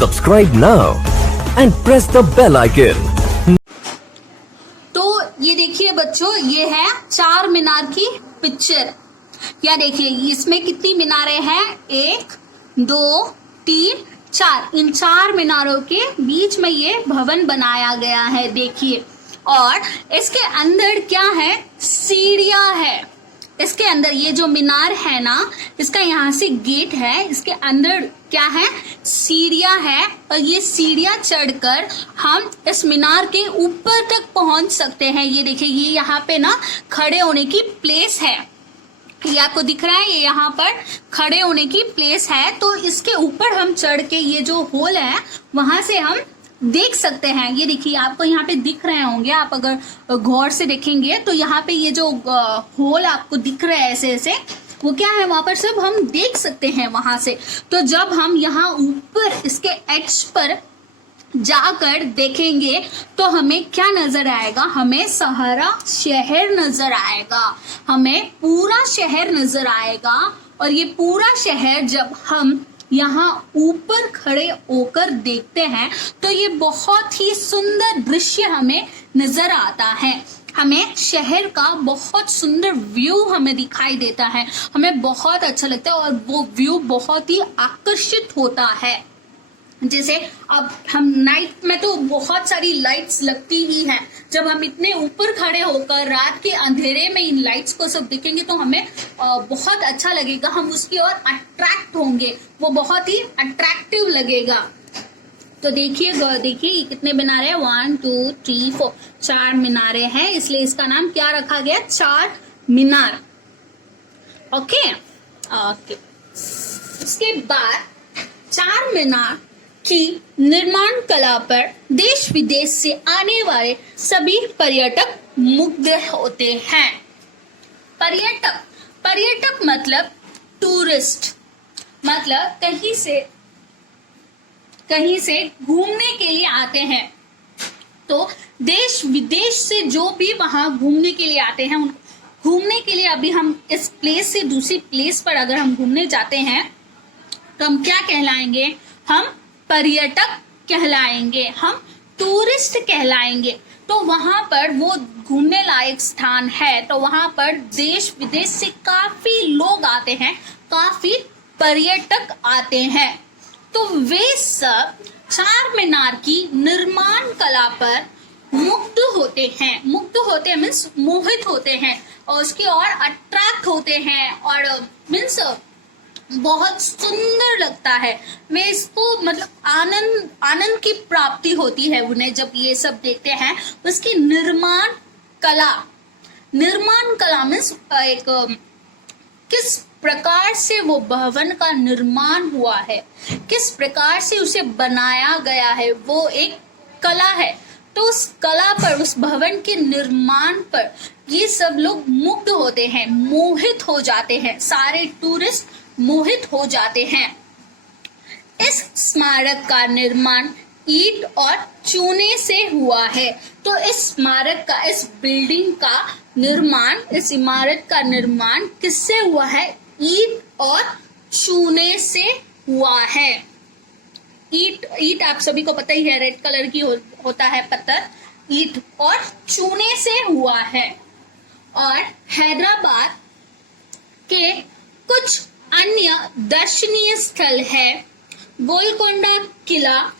Subscribe now and press the bell icon. तो ये देखिए बच्चों, ये है चार मीनार की पिक्चर। या देखिए इसमें कितनी मीनारें हैं, 1 2 3 4। इन चार मीनारों के बीच में ये भवन बनाया गया है, देखिए। और इसके अंदर क्या है, सीढ़ियां है। इसके अंदर ये जो मीनार है ना, इसका यहाँ से गेट है, इसके अंदर क्या है, सीढ़ियां है। और ये सीढ़ियां चढ़कर हम इस मीनार के ऊपर तक पहुंच सकते हैं। ये देखिए, ये यहाँ पे ना खड़े होने की प्लेस है। ये आपको दिख रहा है, ये यहाँ पर खड़े होने की प्लेस है। तो इसके ऊपर हम चढ़ के ये जो होल है वहां से हम देख सकते हैं। ये देखिए, आपको यहाँ पे दिख रहे होंगे, आप अगर गौर से देखेंगे तो यहाँ पे ये जो होल आपको दिख रहा है ऐसे ऐसे, वो क्या है, वहां पर सब हम देख सकते हैं वहां से। तो जब हम यहाँ ऊपर इसके एज पर जाकर देखेंगे तो हमें क्या नजर आएगा, हमें सारा शहर नजर आएगा, हमें पूरा शहर नजर आएगा। और ये पूरा शहर जब हम यहाँ ऊपर खड़े होकर देखते हैं तो ये बहुत ही सुंदर दृश्य हमें नजर आता है। हमें शहर का बहुत सुंदर व्यू हमें दिखाई देता है, हमें बहुत अच्छा लगता है और वो व्यू बहुत ही आकर्षित होता है। जैसे अब हम नाइट में तो बहुत सारी लाइट्स लगती ही हैं। जब हम इतने ऊपर खड़े होकर रात के अंधेरे में इन लाइट्स को सब देखेंगे तो हमें बहुत अच्छा लगेगा, हम उसकी ओर अट्रैक्ट होंगे, वो बहुत ही अट्रैक्टिव लगेगा। तो देखिए देखिए कितने मीनारे हैं, 1 2 3 4, 4 मीनारे हैं, इसलिए इसका नाम क्या रखा गया, चार मीनार। Okay okay. इसके बाद चार मीनार की निर्माण कला पर देश विदेश से आने वाले सभी पर्यटक मुग्ध होते हैं। पर्यटक मतलब टूरिस्ट, मतलब कहीं से घूमने के लिए आते हैं। तो देश विदेश से जो भी वहां घूमने के लिए आते हैं, घूमने के लिए अभी हम इस प्लेस से दूसरी प्लेस पर अगर हम घूमने जाते हैं तो हम क्या कहलाएंगे, हम पर्यटक कहलाएंगे, हम टूरिस्ट कहलाएंगे। तो वहां पर वो घूमने लायक स्थान है, तो वहां पर देश विदेश से काफी लोग आते हैं, काफी पर्यटक आते हैं। तो वे सब चार मीनार की निर्माण कला पर मुग्ध होते हैं मीन्स मोहित होते हैं और उसकी ओर अट्रैक्ट होते हैं और मीन्स बहुत सुंदर लगता है। वे इसको मतलब आनंद की प्राप्ति होती है उन्हें जब ये सब देखते हैं। उसकी निर्माण कला मीन्स एक किस प्रकार से वो भवन का निर्माण हुआ है, किस प्रकार से उसे बनाया गया है, वो एक कला है। तो उस कला पर, उस भवन के निर्माण पर ये सब लोग मुग्ध होते हैं, मोहित हो जाते हैं, सारे टूरिस्ट मोहित हो जाते हैं। इस स्मारक का निर्माण ईंट और चूने से हुआ है। तो इस स्मारक का, इस बिल्डिंग का निर्माण, इस इमारत का निर्माण किससे हुआ है, ईंट और चूने से हुआ है। ईंट आप सभी को पता ही है, रेड कलर की होता है पत्थर, ईंट और चूने से हुआ है। और हैदराबाद के कुछ अन्य दर्शनीय स्थल है गोलकोंडा किला,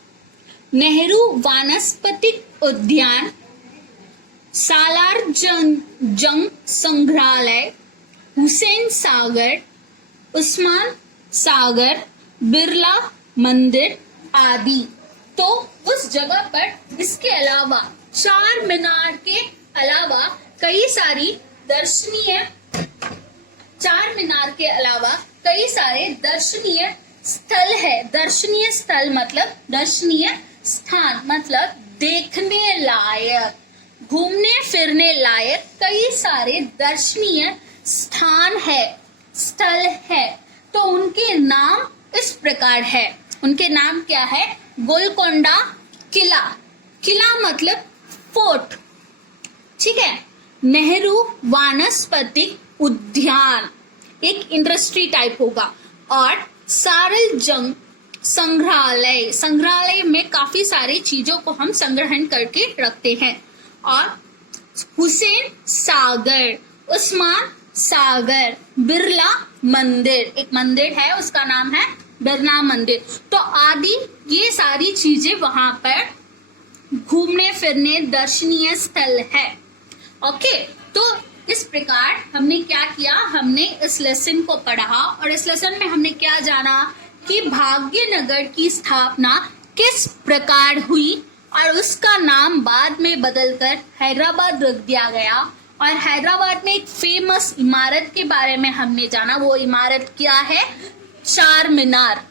नेहरू वानस्पतिक उद्यान, सालार जंग संग्रहालय, हुसैन सागर, उस्मान सागर, बिरला मंदिर आदि। तो उस जगह पर इसके अलावा, चार मीनार के अलावा कई सारी दर्शनीय, चार मीनार के अलावा कई सारे दर्शनीय स्थल है। दर्शनीय स्थल मतलब दर्शनीय स्थान, मतलब देखने लायक, घूमने फिरने लायक कई सारे दर्शनीय स्थान है, स्थल है। तो उनके नाम इस प्रकार है। उनके नाम क्या है, गोलकोंडा किला, किला मतलब फोर्ट, ठीक है। नेहरू वानस्पतिक उद्यान, एक इंडस्ट्री टाइप होगा। और सारल जंग संग्रहालय, संग्रहालय में काफी सारी चीजों को हम संग्रहण करके रखते हैं। और हुसैन सागर, उस्मान सागर, बिरला मंदिर, एक मंदिर है उसका नाम है बिरला मंदिर। तो आदि ये सारी चीजें वहां पर घूमने फिरने दर्शनीय स्थल है। ओके, तो इस प्रकार हमने क्या किया, हमने इस लेसन को पढ़ा और इस लेसन में हमने क्या जाना कि भाग्यनगर की स्थापना किस प्रकार हुई और उसका नाम बाद में बदलकर हैदराबाद रख दिया गया। और हैदराबाद में एक फेमस इमारत के बारे में हमने जाना, वो इमारत क्या है, चार मीनार।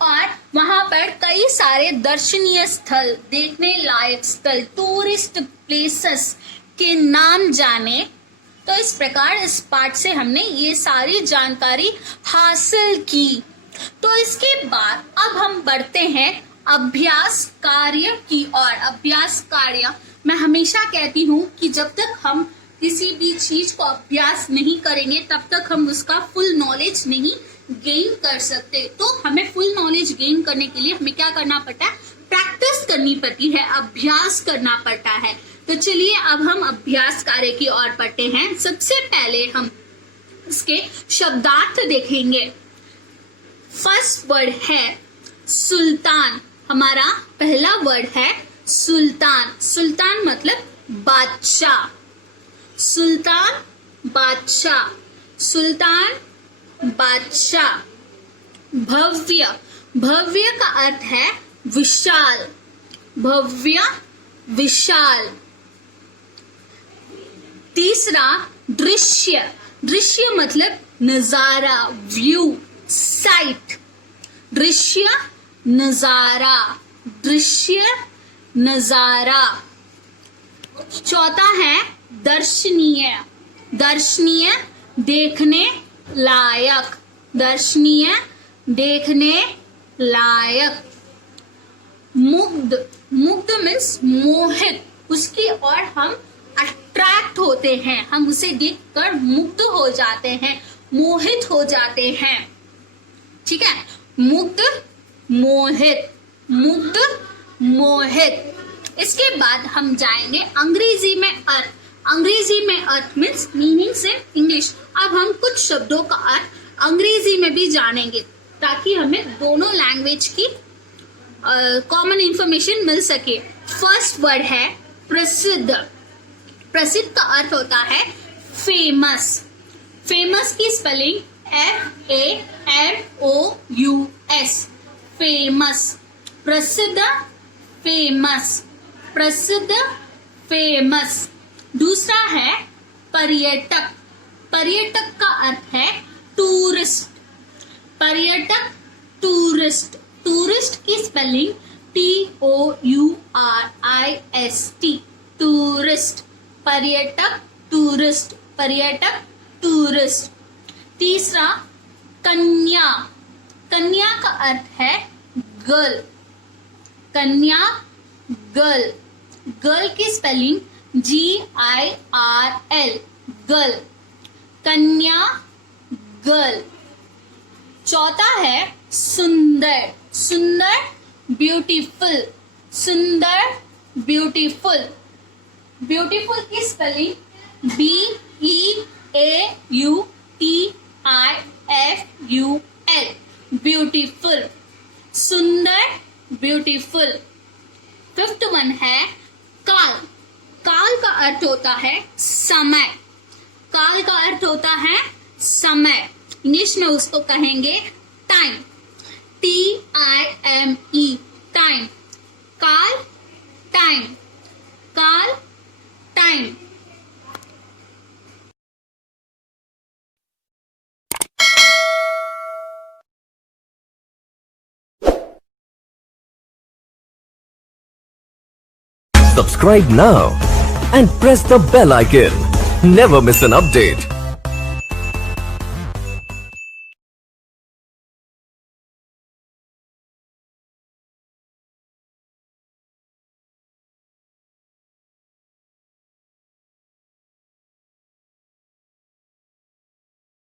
और वहां पर कई सारे दर्शनीय स्थल, देखने लायक स्थल, टूरिस्ट प्लेसेस के नाम जाने। तो इस प्रकार इस पाठ से हमने ये सारी जानकारी हासिल की। तो इसके बाद अब हम बढ़ते हैं अभ्यास कार्य की ओर। अभ्यास कार्य मैं हमेशा कहती हूँ कि जब तक हम किसी भी चीज को अभ्यास नहीं करेंगे तब तक हम उसका फुल नॉलेज नहीं गेन कर सकते। तो हमें फुल नॉलेज गेन करने के लिए हमें क्या करना पड़ता है, प्रैक्टिस करनी पड़ती है, अभ्यास करना पड़ता है। तो चलिए अब हम अभ्यास कार्य की ओर बढ़ते हैं। सबसे पहले हम इसके शब्दार्थ देखेंगे। फर्स्ट वर्ड है सुल्तान, हमारा पहला वर्ड है सुल्तान। सुल्तान मतलब बादशाह, सुल्तान बादशाह, सुल्तान बादशाह। भव्य, भव्य का अर्थ है विशाल, भव्य विशाल। तीसरा दृश्य, दृश्य मतलब नजारा, व्यू, साइट। दृश्य नजारा, दृश्य नजारा। चौथा है दर्शनीय, दर्शनीय देखने लायक, दर्शनीय देखने लायक। मुग्ध, मुग्ध मीन्स मोहित, उसकी ओर हम अट्रैक्ट होते हैं, हम उसे देखकर मुग्ध हो जाते हैं, मोहित हो जाते हैं। ठीक है, मुग्ध मोहित, मुग्ध मोहित। इसके बाद हम जाएंगे अंग्रेजी में अर्थ। अंग्रेजी में अर्थ मीन्स मीनिंग से इंग्लिश। अब हम कुछ शब्दों का अर्थ अंग्रेजी में भी जानेंगे ताकि हमें दोनों लैंग्वेज की कॉमन इंफॉर्मेशन मिल सके। फर्स्ट वर्ड है प्रसिद्ध। प्रसिद्ध का अर्थ होता है फेमस। फेमस की स्पेलिंग FAMOUS, फेमस। प्रसिद्ध, फेमस, प्रसिद्ध, फेमस। दूसरा है पर्यटक। पर्यटक का अर्थ है टूरिस्ट। पर्यटक, टूरिस्ट। टूरिस्ट की स्पेलिंग TOURIST, टूरिस्ट। पर्यटक, टूरिस्ट, पर्यटक, टूरिस्ट। तीसरा कन्या। कन्या का अर्थ है गर्ल। कन्या, गर्ल। गर्ल की स्पेलिंग GIRL, गर्ल। कन्या, गर्ल। चौथा है सुंदर। सुंदर, ब्यूटीफुल, सुंदर, ब्यूटीफुल। ब्यूटीफुल की स्पेलिंग BEAUTIFUL, ब्यूटीफुल। सुंदर, ब्यूटीफुल। फिफ्थ वन है काल। काल का अर्थ होता है समय। काल का अर्थ होता है समय। इंग्लिश में उसको कहेंगे टाइम, TIME, टाइम। काल, टाइम, काल, time. Subscribe now and press the bell icon. Never miss an update.